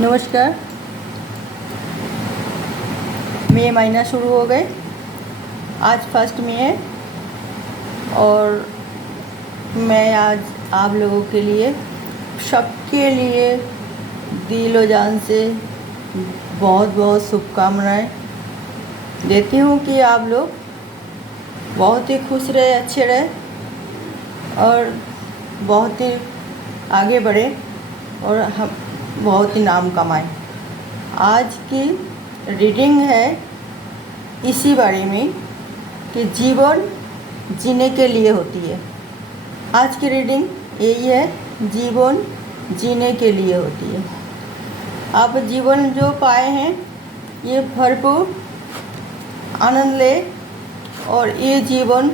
नमस्कार। मई महीना शुरू हो गए। आज 1 मई है और मैं आज आप लोगों के लिए, सबके लिए दिलो जान से बहुत बहुत शुभकामनाएं देती हूँ कि आप लोग बहुत ही खुश रहे, अच्छे रहे और बहुत ही आगे बढ़े और हम बहुत ही नाम कमाएं। आज की रीडिंग है इसी बारे में कि जीवन जीने के लिए होती है। आज की रीडिंग यही है, जीवन जीने के लिए होती है। आप जीवन जो पाए हैं ये भरपूर आनंद ले और ये जीवन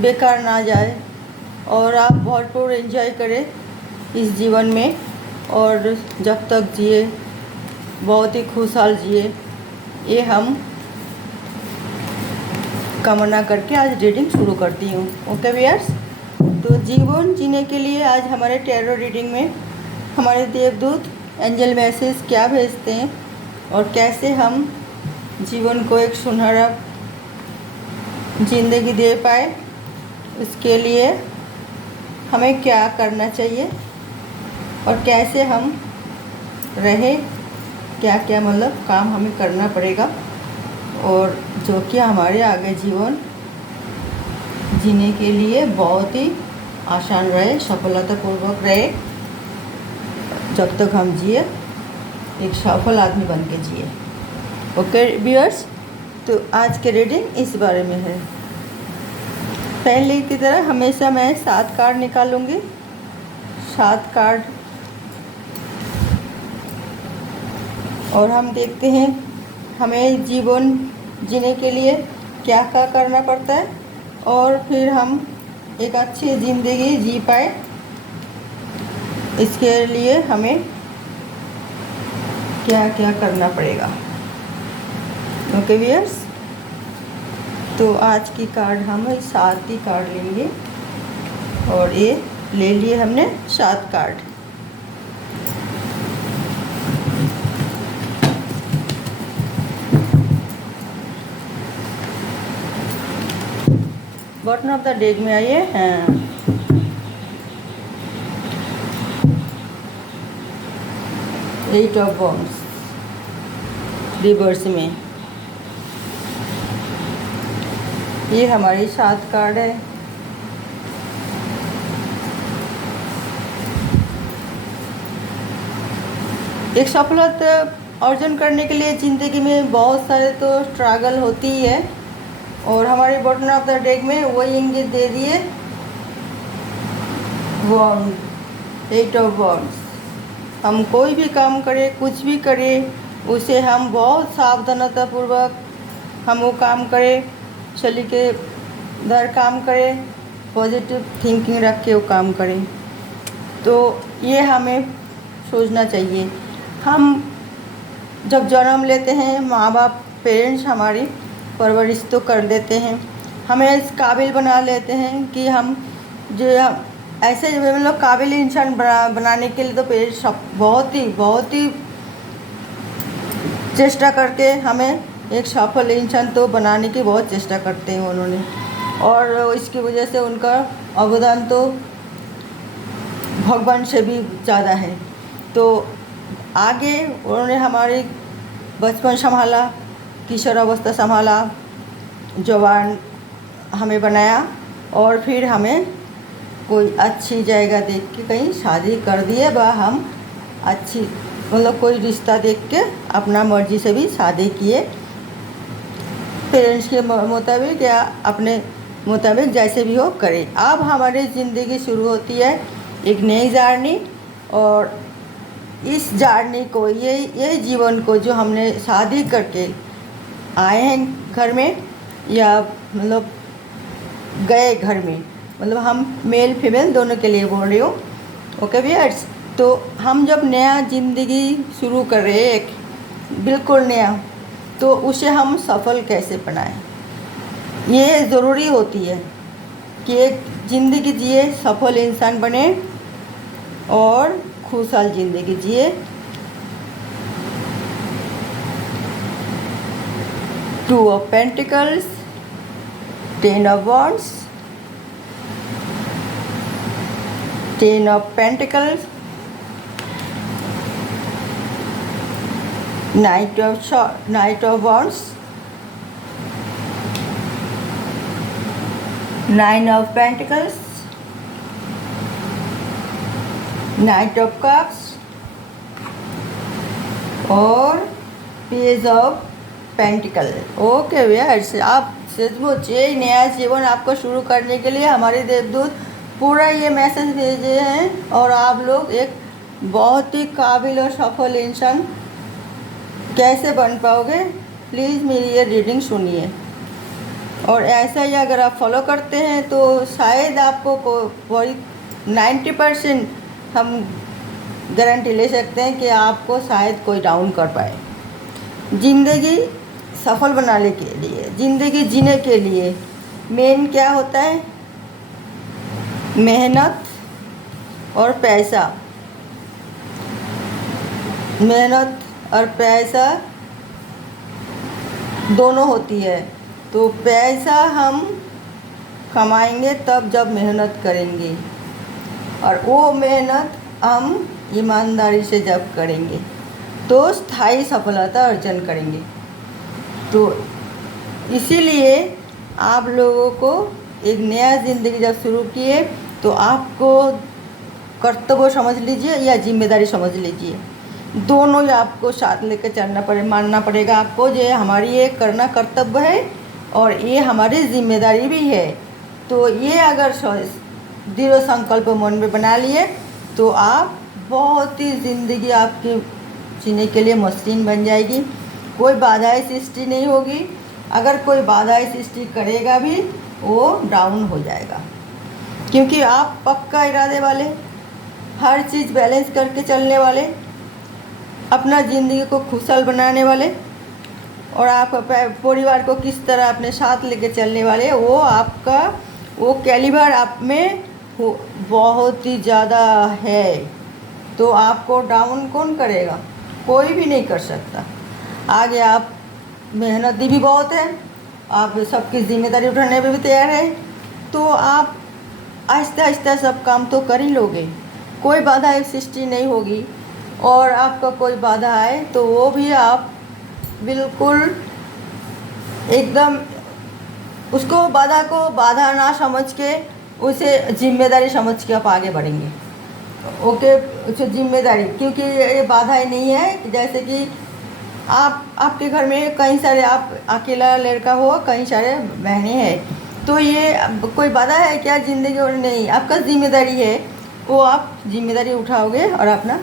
बेकार ना जाए और आप भरपूर एंजॉय करें इस जीवन में और जब तक जिए बहुत ही खुशहाल जिए, ये हम कामना करके आज रीडिंग शुरू करती हूँ। ओके व्यूअर्स, तो जीवन जीने के लिए आज हमारे टैरो रीडिंग में हमारे देवदूत एंजल मैसेज क्या भेजते हैं और कैसे हम जीवन को एक सुनहरा ज़िंदगी दे पाए, उसके लिए हमें क्या करना चाहिए और कैसे हम रहे, क्या क्या मतलब काम हमें करना पड़ेगा और जो कि हमारे आगे जीवन जीने के लिए बहुत ही आसान रहे, सफलतापूर्वक रहे, जब तक हम जिए एक सफल आदमी बन के जिए। ओके व्यूअर्स, तो आज के रीडिंग इस बारे में है। पहले की तरह हमेशा मैं 7 कार्ड निकालूंगी। 7 कार्ड और हम देखते हैं हमें जीवन जीने के लिए क्या क्या करना पड़ता है और फिर हम एक अच्छी ज़िंदगी जी पाए, इसके लिए हमें क्या क्या करना पड़ेगा। ओके व्यूअर्स, तो आज की कार्ड हम 7 ही कार्ड लेंगे और ये ले लिए हमने 7 card. Bottom of the deck में आइए। हाँ, एट ऑफ वॉन्ड्स रिवर्स में, ये हमारी 7 कार्ड है। एक सफलता अर्जन करने के लिए ज़िंदगी में बहुत सारे तो स्ट्रगल होती ही है और हमारे बॉटम ऑफ द डेक में वही इंगित दे दिए, वॉन्ड, 8 ऑफ वॉन्ड्स। हम कोई भी काम करें, कुछ भी करें, उसे हम बहुत सावधानतापूर्वक हम वो काम करें, चली के दर काम करें, पॉजिटिव थिंकिंग रख के वो काम करें। तो ये हमें सोचना चाहिए। हम जब जन्म लेते हैं, माँ बाप पेरेंट्स हमारी परवरिश तो कर देते हैं, हमें इस काबिल बना लेते हैं कि हम जो ऐसे मतलब काबिल इंसान बनाने के लिए तो पेरेंट्स बहुत ही चेष्टा करके हमें एक सफल इंसान तो बनाने की बहुत चेष्टा करते हैं उन्होंने, और इसकी वजह से उनका अवदान तो भगवान से भी ज़्यादा है। तो आगे उन्होंने हमारी बचपन संभाला, किशोर अवस्था संभाला, जवान हमें बनाया और फिर हमें कोई अच्छी जगह देख के कहीं शादी कर दिए, व हम अच्छी मतलब कोई रिश्ता देख के अपना मर्जी से भी शादी किए, पेरेंट्स के मुताबिक या अपने मुताबिक जैसे भी हो करें। अब हमारी ज़िंदगी शुरू होती है एक नई जर्नी, और इस जर्नी को ये जीवन को जो हमने शादी करके आए हैं घर में या मतलब गए घर में, मतलब हम मेल फीमेल दोनों के लिए बोल रही हूँ। ओके व्यूअर्स, तो हम जब नया ज़िंदगी शुरू कर रहे हैं, एक बिल्कुल नया, तो उसे हम सफल कैसे बनाएं, ये ज़रूरी होती है कि एक ज़िंदगी जिए, सफल इंसान बने और खुशहाल ज़िंदगी जिए Two of Pentacles, Ten of Wands, Ten of Pentacles, Knight of Wands, Nine of Pentacles, Knight of Cups और page of pentacle. Okay viewers, आप सचमुच ये नया जीवन आपको शुरू करने के लिए हमारे देवदूत पूरा ये मैसेज भेजे हैं और आप लोग एक बहुत ही काबिल और सफल इंसान कैसे बन पाओगे। प्लीज़ मेरी ये रीडिंग सुनिए और ऐसा ही अगर आप फॉलो करते हैं तो शायद आपको 90% हम गारंटी ले सकते हैं कि आपको शायद कोई डाउन कर पाए। ज़िंदगी सफल बनाने के लिए, ज़िंदगी जीने के लिए मेन क्या होता है? मेहनत और पैसा। मेहनत और पैसा दोनों होती है। तो पैसा हम कमाएंगे तब जब मेहनत करेंगे और वो मेहनत हम ईमानदारी से जब करेंगे तो स्थायी सफलता अर्जन करेंगे। तो इसीलिए आप लोगों को एक नया ज़िंदगी जब शुरू किए तो आपको कर्तव्य समझ लीजिए या जिम्मेदारी समझ लीजिए, दोनों ही आपको साथ लेकर चलना मानना पड़ेगा आपको। ये हमारी ये करना कर्तव्य है और ये हमारी जिम्मेदारी भी है। तो ये अगर दृढ़ संकल्प मन में बना लिए तो आप बहुत ही ज़िंदगी आपकी जीने के लिए मशीन बन जाएगी। कोई बाधाएं सृष्टि नहीं होगी। अगर कोई बाधाएं सृष्टि करेगा भी वो डाउन हो जाएगा, क्योंकि आप पक्का इरादे वाले, हर चीज़ बैलेंस करके चलने वाले, अपना ज़िंदगी को खुशहाल बनाने वाले और आप परिवार को किस तरह अपने साथ लेके चलने वाले, वो आपका वो कैलिबर आप में बहुत ही ज़्यादा है। तो आपको डाउन कौन करेगा? कोई भी नहीं कर सकता। आगे आप मेहनती भी बहुत है, आप सबकी जिम्मेदारी उठाने में भी तैयार है, तो आप आहिस्ता आहिस्ता सब काम तो कर ही लोगे। कोई बाधा सृष्टि नहीं होगी और आपका कोई बाधा आए तो वो भी आप बिल्कुल एकदम उसको बाधा को बाधा ना समझ के उसे जिम्मेदारी समझ के आप आगे बढ़ेंगे। ओके, उसे जिम्मेदारी, क्योंकि ये बाधाएं नहीं है। जैसे कि आपके घर में कई सारे, आप अकेला लड़का हो, कई सारे बहनें हैं, तो ये कोई बाधा है क्या ज़िंदगी? और नहीं, आपका जिम्मेदारी है, वो आप जिम्मेदारी उठाओगे और अपना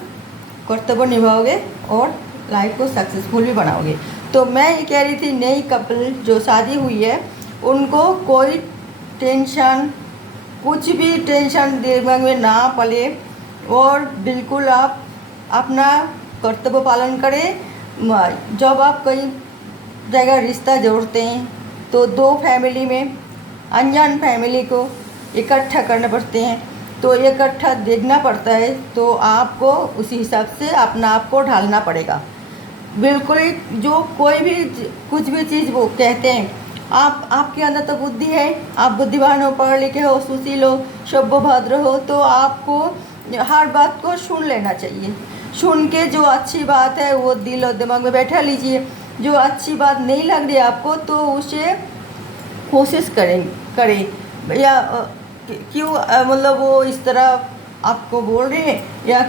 कर्तव्य निभाओगे और लाइफ को सक्सेसफुल भी बनाओगे। तो मैं ये कह रही थी, नई कपल जो शादी हुई है उनको कोई टेंशन, कुछ भी टेंशन दिमाग में ना पले और बिल्कुल आप अपना कर्तव्य पालन करें। जब आप कई जगह रिश्ता जोड़ते हैं तो दो फैमिली में अनजान फैमिली को इकट्ठा करने पड़ते हैं, तो इकट्ठा देखना पड़ता है, तो आपको उसी हिसाब से अपना आप को ढालना पड़ेगा। बिल्कुल ही जो कोई भी कुछ भी चीज़ वो कहते हैं, आपके अंदर तो बुद्धि है, आप बुद्धिमान हो, पढ़े लिखे हो, सुशील हो, सभ्यभद्र हो, तो आपको हर बात को सुन लेना चाहिए। सुन के जो अच्छी बात है वो दिल और दिमाग में बैठा लीजिए। जो अच्छी बात नहीं लग रही आपको तो उसे कोशिश करें या क्यों मतलब वो इस तरह आपको बोल रहे हैं, या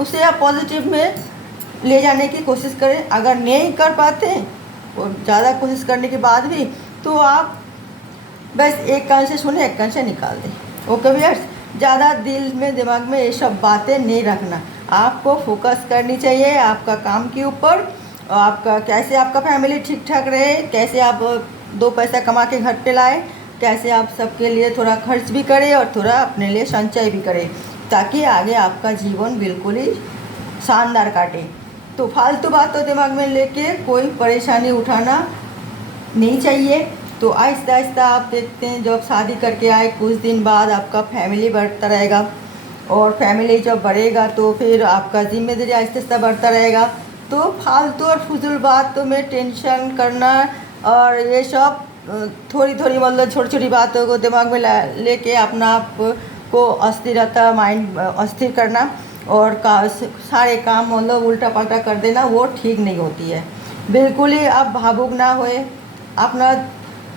उसे आप पॉजिटिव में ले जाने की कोशिश करें। अगर नहीं कर पाते और ज़्यादा कोशिश करने के बाद भी, तो आप बस एक कान से सुने, एक कान से निकाल दें। ओके व्यूअर्स, ज़्यादा दिल में दिमाग में ये सब बातें नहीं रखना। आपको फोकस करनी चाहिए आपका काम के ऊपर, आपका कैसे आपका फैमिली ठीक ठाक रहे, कैसे आप दो पैसा कमा के घर पे लाए, कैसे आप सबके लिए थोड़ा खर्च भी करें और थोड़ा अपने लिए संचय भी करें, ताकि आगे आपका जीवन बिल्कुल ही शानदार काटे। तो फालतू बात तो दिमाग में लेके कोई परेशानी उठाना नहीं चाहिए। तो आहिस्ता आहिस्ता आप देखते हैं, जब शादी करके आए कुछ दिन बाद आपका फैमिली बढ़ता रहेगा और फैमिली जब बढ़ेगा तो फिर आपका जिम्मेदारी आहिस्ता आहिस्ता बढ़ता रहेगा। तो फालतू और फजूल बातों में टेंशन करना और ये सब थोड़ी थोड़ी मतलब छोटी छोटी बातों को दिमाग में लेके अपना आप को अस्थिरता माइंड अस्थिर करना और सारे काम मतलब उल्टा पल्टा कर देना, वो ठीक नहीं होती है। बिल्कुल ही आप भावुक ना होए, अपना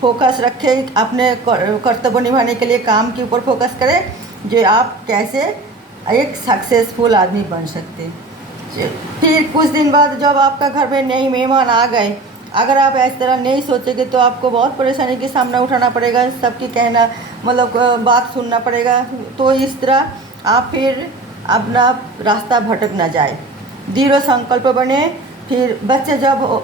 फोकस रखें, अपने कर्तव्य निभाने के लिए काम के ऊपर फोकस करें, जो आप कैसे एक सक्सेसफुल आदमी बन सकते हैं। फिर कुछ दिन बाद जब आपका घर में नए मेहमान आ गए, अगर आप इस तरह नहीं सोचेंगे तो आपको बहुत परेशानी का सामना उठाना पड़ेगा, सबकी कहना मतलब बात सुनना पड़ेगा। तो इस तरह आप फिर अपना रास्ता भटक ना जाए, दृढ़ संकल्प बने। फिर बच्चे जब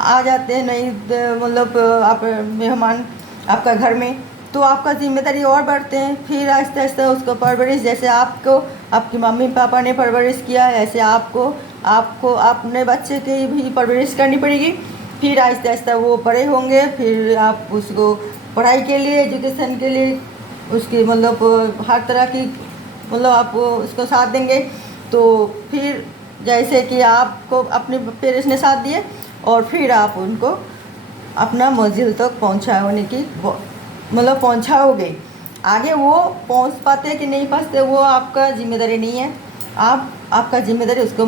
आ जाते हैं नहीं मतलब आप मेहमान आपका घर में, तो आपका जिम्मेदारी और बढ़ते हैं। फिर आहिस्ता आहिस्ता उसको परवरिश, जैसे आपको आपकी मम्मी पापा ने परवरिश किया, ऐसे आपको अपने बच्चे की भी परवरिश करनी पड़ेगी। फिर आहिस्ता आहिस्ता वो बड़े होंगे, फिर आप उसको पढ़ाई के लिए, एजुकेशन के लिए उसकी मतलब हर तरह की मतलब आप उसको साथ देंगे। तो फिर जैसे कि आपको अपने पेरेंट्स ने साथ दिए और फिर आप उनको अपना मंजिल तक पहुंचाने की मतलब पहुंचाओगे। आगे वो पहुंच पाते कि नहीं पहुंचते वो आपका जिम्मेदारी नहीं है, आपका जिम्मेदारी उसको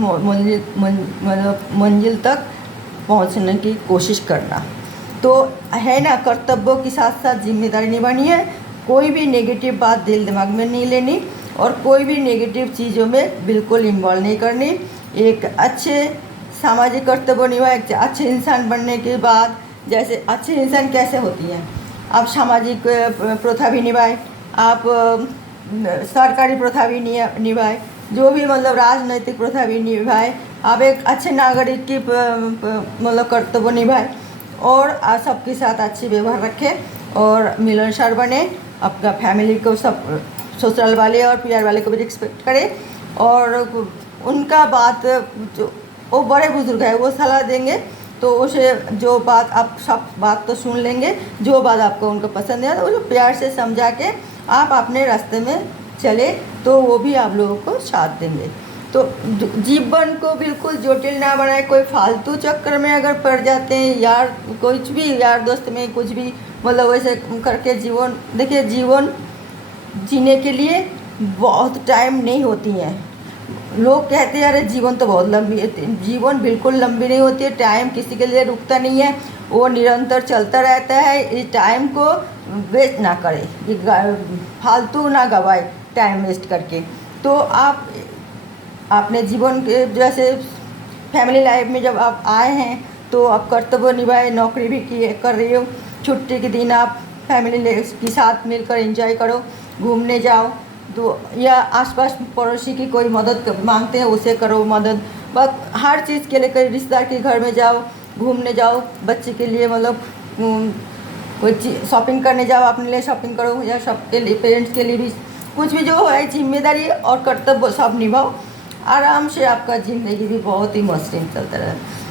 मंजिल तक पहुंचने की कोशिश करना। तो है ना, कर्तव्यों के साथ साथ जिम्मेदारी निभानी है। कोई भी नेगेटिव बात दिल दिमाग में नहीं लेनी और कोई भी नेगेटिव चीज़ों में बिल्कुल इन्वॉल्व नहीं करनी। एक अच्छे सामाजिक कर्तव्य निभाए, एक अच्छे इंसान बनने के बाद, जैसे अच्छे इंसान कैसे होती हैं, आप सामाजिक प्रथा भी निभाए, आप सरकारी प्रथा भी निभाए, जो भी मतलब राजनैतिक प्रथा भी निभाए, आप एक अच्छे नागरिक की मतलब कर्तव्य निभाए और सबके साथ अच्छी व्यवहार रखें और मिलनसार बने। आपका फैमिली को सब ससुराल वाले और प्यार वाले को भी रिस्पेक्ट करें और उनका बात जो वो बड़े बुजुर्ग है वो सलाह देंगे तो उसे जो बात आप सब बात तो सुन लेंगे, जो बात आपको उनको पसंद है तो वो प्यार से समझा के आप अपने रास्ते में चले तो वो भी आप लोगों को साथ देंगे। तो जीवन को बिल्कुल जटिल ना बनाए, कोई फालतू चक्कर में अगर पड़ जाते हैं यार, कुछ भी यार दोस्त में कुछ भी मतलब वैसे करके जीवन, देखिए जीवन जीने के लिए बहुत टाइम नहीं होती है। लोग कहते हैं अरे जीवन तो बहुत लंबी है, जीवन बिल्कुल लंबी नहीं होती है। टाइम किसी के लिए रुकता नहीं है, वो निरंतर चलता रहता है। इस टाइम को वेस्ट ना करें, फालतू ना गवाए टाइम वेस्ट करके। तो आप अपने जीवन के जैसे फैमिली लाइफ में जब आप आए हैं तो आप कर्तव्य निभाए, नौकरी भी कर रही हो, छुट्टी के दिन आप फैमिली के साथ मिलकर एंजॉय करो, घूमने जाओ तो या आसपास पड़ोसी की कोई मदद मांगते हैं उसे करो मदद, बस हर चीज़ के लिए कहीं रिश्तेदार के घर में जाओ, घूमने जाओ, बच्चे के लिए मतलब कोई शॉपिंग करने जाओ, अपने लिए शॉपिंग करो या सबके लिए पेरेंट्स के लिए भी कुछ भी जो है जिम्मेदारी और कर्तव्य सब निभाओ। आराम से आपका ज़िंदगी भी बहुत ही मसरूम चलता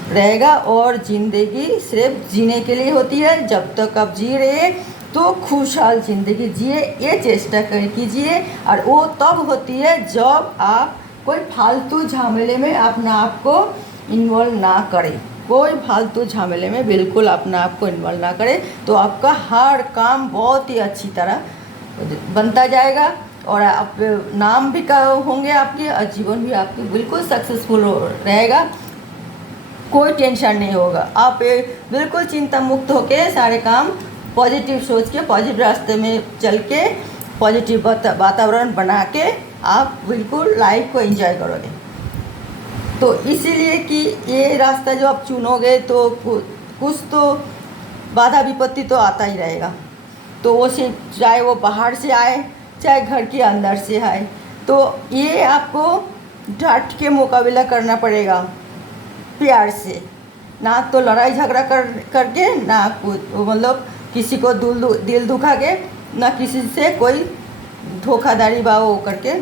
रहेगा और ज़िंदगी सिर्फ जीने के लिए होती है। जब तक आप जी रहे तो खुशहाल ज़िंदगी जिए, ये चेष्टा कर कीजिए। और वो तब होती है जब आप कोई फालतू झमेले में अपना आप को इन्वॉल्व ना करें, कोई फालतू झमेले में बिल्कुल अपना आप को इन्वॉल्व ना करें, तो आपका हर काम बहुत ही अच्छी तरह बनता जाएगा और आप नाम भी होंगे आपके और जीवन भी आपकी बिल्कुल सक्सेसफुल रहेगा। कोई टेंशन नहीं होगा, आप बिल्कुल चिंता मुक्त होकर सारे काम पॉजिटिव सोच के पॉजिटिव रास्ते में चल के पॉजिटिव वातावरण बना के आप बिल्कुल लाइफ को एंजॉय करोगे। तो इसीलिए कि ये रास्ता जो आप चुनोगे तो कुछ तो बाधा विपत्ति तो आता ही रहेगा। तो वो सिर्फ चाहे वो बाहर से आए चाहे घर के अंदर से आए, तो ये आपको डट के मुकाबला करना पड़ेगा प्यार से, ना तो लड़ाई झगड़ा करके, ना मतलब किसी को दिल दुखा के, ना किसी से कोई धोखाधड़ी वो करके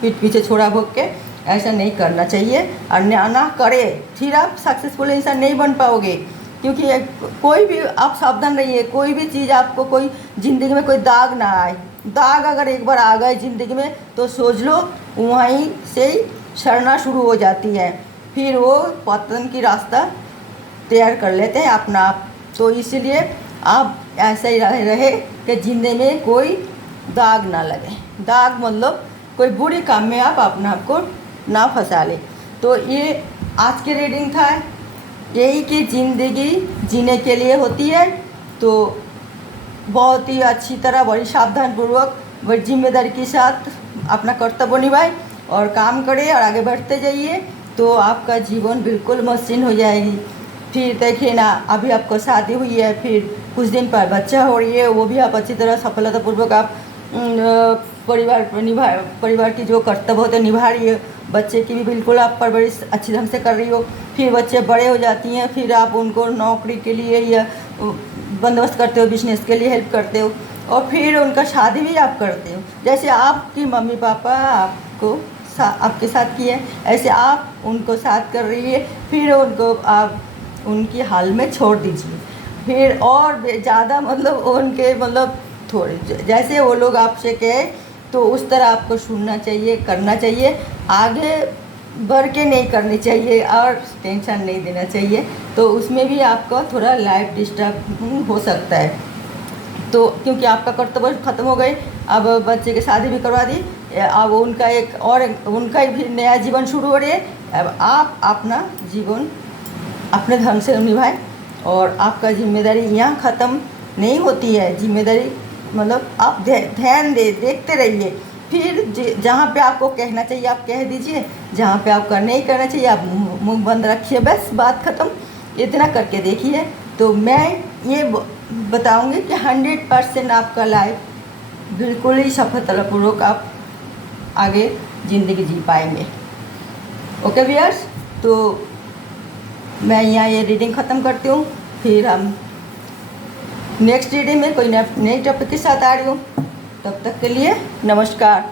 पीठ पीछे छोड़ा भोग के, ऐसा नहीं करना चाहिए। और ना करे फिर आप सक्सेसफुल इंसान नहीं बन पाओगे। क्योंकि कोई भी आप सावधान रहिए, कोई भी चीज़ आपको कोई ज़िंदगी में कोई दाग ना आए। दाग अगर एक बार आ गए ज़िंदगी में तो सोच लो वहीं से ही सड़ना शुरू हो जाती है, फिर वो पतन की रास्ता तैयार कर लेते हैं अपना आप तो इसलिए आप ऐसा ही रहे कि ज़िंदगी में कोई दाग ना लगे। दाग मतलब कोई बुरे काम में आप अपने आप को ना फंसा ले। तो ये आज की रीडिंग था, यही कि ज़िंदगी जीने के लिए होती है, तो बहुत ही अच्छी तरह, बड़ी सावधानपूर्वक, बड़ी जिम्मेदारी के साथ अपना कर्तव्य निभाए और काम करें और आगे बढ़ते जाइए, तो आपका जीवन बिल्कुल मशीन हो जाएगी। फिर देखिए ना, अभी आपको शादी हुई है, फिर कुछ दिन पर बच्चा हो रही है, वो भी आप अच्छी तरह सफलतापूर्वक आप परिवार की जो कर्तव्य होते निभा रही है। बच्चे की भी बिल्कुल आप परवरिश अच्छी ढंग से कर रही हो। फिर बच्चे बड़े हो जाती हैं, फिर आप उनको नौकरी के लिए या बंदोबस्त करते हो, बिजनेस के लिए हेल्प करते हो, और फिर उनका शादी भी आप करते हो। जैसे आपकी मम्मी पापा आपके साथ किए, ऐसे आप उनको साथ कर रही है। फिर उनको आप उनकी हाल में छोड़ दीजिए। फिर और ज़्यादा मतलब उनके मतलब थोड़े जैसे वो लोग आपसे कहे तो उस तरह आपको सुनना चाहिए, करना चाहिए, आगे बढ़ के नहीं करनी चाहिए और टेंशन नहीं देना चाहिए। तो उसमें भी आपका थोड़ा लाइफ डिस्टर्ब हो सकता है। तो क्योंकि आपका कर्तव्य ख़त्म हो गई, अब बच्चे की शादी भी करवा दी, अब उनका भी नया जीवन शुरू हो रही है। अब आप अपना जीवन अपने ढंग से निभाएं, और आपका जिम्मेदारी यहाँ ख़त्म नहीं होती है। जिम्मेदारी मतलब आप ध्यान देखते रहिए। फिर जहाँ पे आपको कहना चाहिए आप कह दीजिए, जहाँ पे आपका नहीं करना चाहिए आप मुंह बंद रखिए, बस बात ख़त्म। इतना करके देखिए, तो मैं ये बताऊंगी कि 100% आपका लाइफ बिल्कुल ही सफलतापूर्वक आप आगे ज़िंदगी जी पाएंगे। ओके व्यूअर्स, तो मैं यहाँ ये रीडिंग ख़त्म करती हूँ। फिर हम नेक्स्ट रीडिंग में कोई नई टॉपिक के साथ आ रही हूँ। तब तक के लिए नमस्कार।